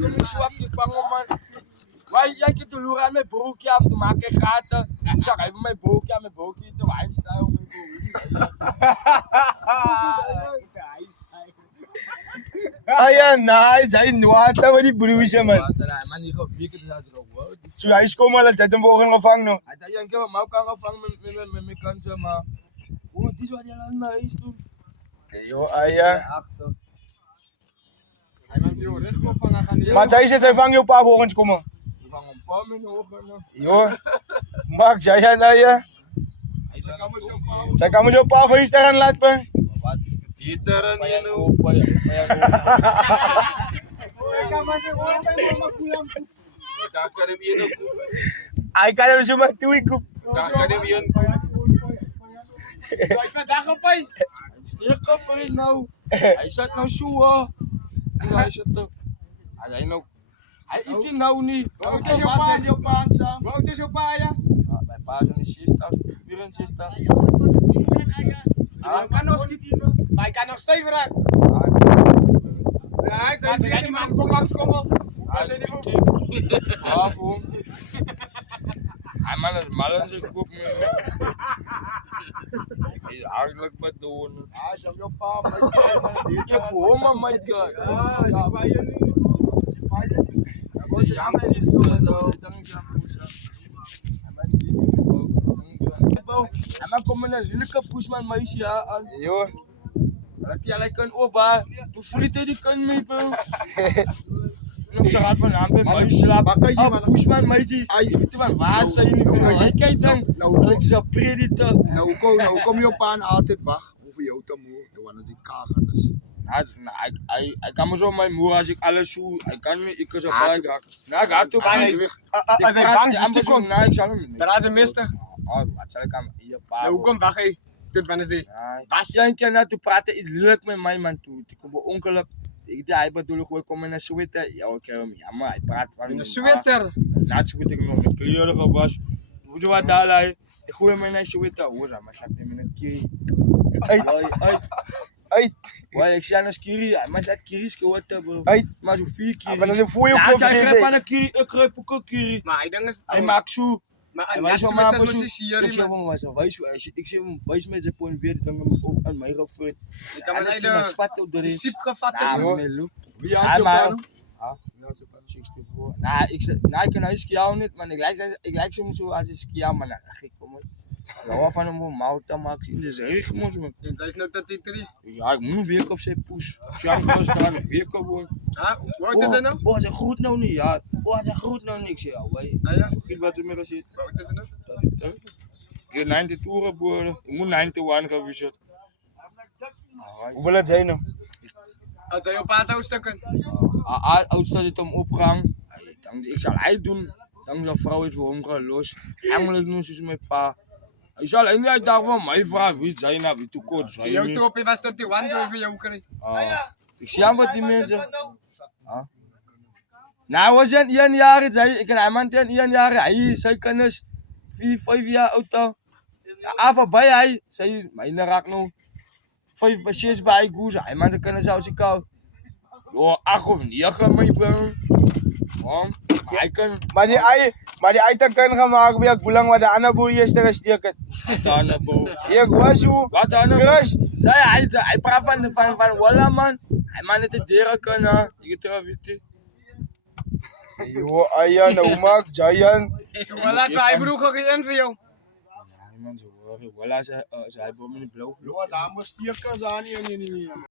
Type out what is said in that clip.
Kom eens swap die vangen man. Waar jij kunt de loer aan mijn broekje af te maken gaten. Zeg even mijn broekje aan mijn broekje te wijnstijl. Ayan, nice. Ay, nuwata mo di bruise man. Man, die gaat vier keer dat zo. So, hij is komen al, zet hem voor een gevangen nog. Hij zei, ik heb hem ook aangevangen met mijn kansen, maar... Oh, dit is wat jij aan mij is doen. Yo, ayan. Hij maakt je recht op van, hij gaat niet... Maar zij zegt, hij vangt je op paar volgens komen. Die vangen een paar minuten. Yo, Mark, jij jij nou ja? Zij kan me zo een paar van je terrein laten. Wat? Gitaran yan o. Ay, kan na siya matuwig ko. Stik op voor het nou. Hij zat nou zo hoor. Hij zat er. Hij nou. Hij eet nou niet. Wat is jouw pa? Wat is jouw pa ja? Mijn pa is een 60, 64. Hij kan nog schieten. Maar hij kan nog steeds vooruit. Ja, hij is niet maar kom langs komen. Hij is niet goed. Ja, gewoon. Hij man is mal in zijn kop. Hij is eigenlijk bedoeld. Ah, jam jouw pa, Ik voel me mijn god. Ja, bij je nu. Ja, mijn sister zo. En dan komt een lelijke poesman meisje aan. Yo. Dat hij alleen kan opa. Toen frieten die kan mee, bro. Nog zo gaat van naam bij meisje slapen. Oh, poesman meisje. Weet je van waar zijn jullie? Kijk dan. Zal ik zo prediten. Nou kom je op aan altijd wacht. Over jou te moe. Want die kaart is. Hij kan me zo mijn moeder als ik alles zoe. Hij kan me, ik kan zo bij graag. Nou, gaat toch niet. Als hij bang is, ik kom. Nee, ik zal hem niet. dan laat ze misten. Oh, wat zal ik aan hier pa? Hoe komt wacht hij? Dit ben ik Was jij een keer naartoe praten is leuk met mij man toe. Ik heb een ongeluk. Hij bedoel gewoon komen in een sweater. Ja, oké, ja maar hij praat van In een sweater. Na het sweater ik nog met kleuren gewas. Hoe je wat daar hij? Ik gooi hem in een sweater. Hoe zou maar gaat met een kiri? Uit. Why ik zie aan een kiri. Maar dat kiri is gewoon bro. Maar zo 4 kiri. Maar dat is een voor je Ja, kop. ik grijp aan een kiri. Ik grijp ook een kiri. Maar ik denk dat Hij maakt zo. maar Wij dat zo is maar met zo. de hier Ik zeg van wijs. Ik zeg hem wijs met zijn point weer dan hem ook aan mij gevoerd. Ik kan En wel ik zie mijn de spat op de race. sip gevat Ja, hebben. met loop. Wie Ja, had je maar. op 64. Nou, ik kan hij skiën niet, maar ik lijk soms zo als ik skiën, maar nou, ik kom uit. Ja, van hem mouten maken in de regen moet man. En zij is nog dat die 3. Ja, ik moet een week op zijn poes. Ja, ik wil staan, een week op hoor. Ah, hoe is het nou? Oh, hij groet nou niet, ja. Oh, hij groet nou niks, ja. Wij, Ah ja, ik wat ze meer als je. hoe is het nou? Dat is het. Ik 90 toeren boeren. Ik moet 91 gaan wisselen. Hoeveel het zijn nou? Als zij op paar zou stukken. Oudste dit om opgang. Ik zal hij doen. Dan zijn vrouw het voor hem gaan los. Eigenlijk doen ze met pa. Ik zal hem niet daarvan mij vragen wie zijn nou wie te kort zijn. Jouw tropje was tot die wand over jou krijg. Ik zie aan wat die mensen. Nou, we zijn 1 jaar, ik ken iemand 1 jaar, hij zijn kennis 4, 5 jaar oud al. Ja, voorbij hij, zei mijn raak nog 5 bij 6 bij goes, hij man ze kunnen zelfs ik al. Oh, 8 of 9 mijn bro. Man, hij kan. Maar die eitan kan gaan maken bij gulang wat de andere boer is te steken. Dan bo. Ik was hoe. Wat dan? Crush. Zei hij praat van Walla man. Hij man het de deren kunnen. Ik het er weet. Yo, ayan, nou maak Giant. Maar laat mij broer geen voor jou. Ja, man zo hoor. Walla zei boven in blauw. Laat me stierken aan hier.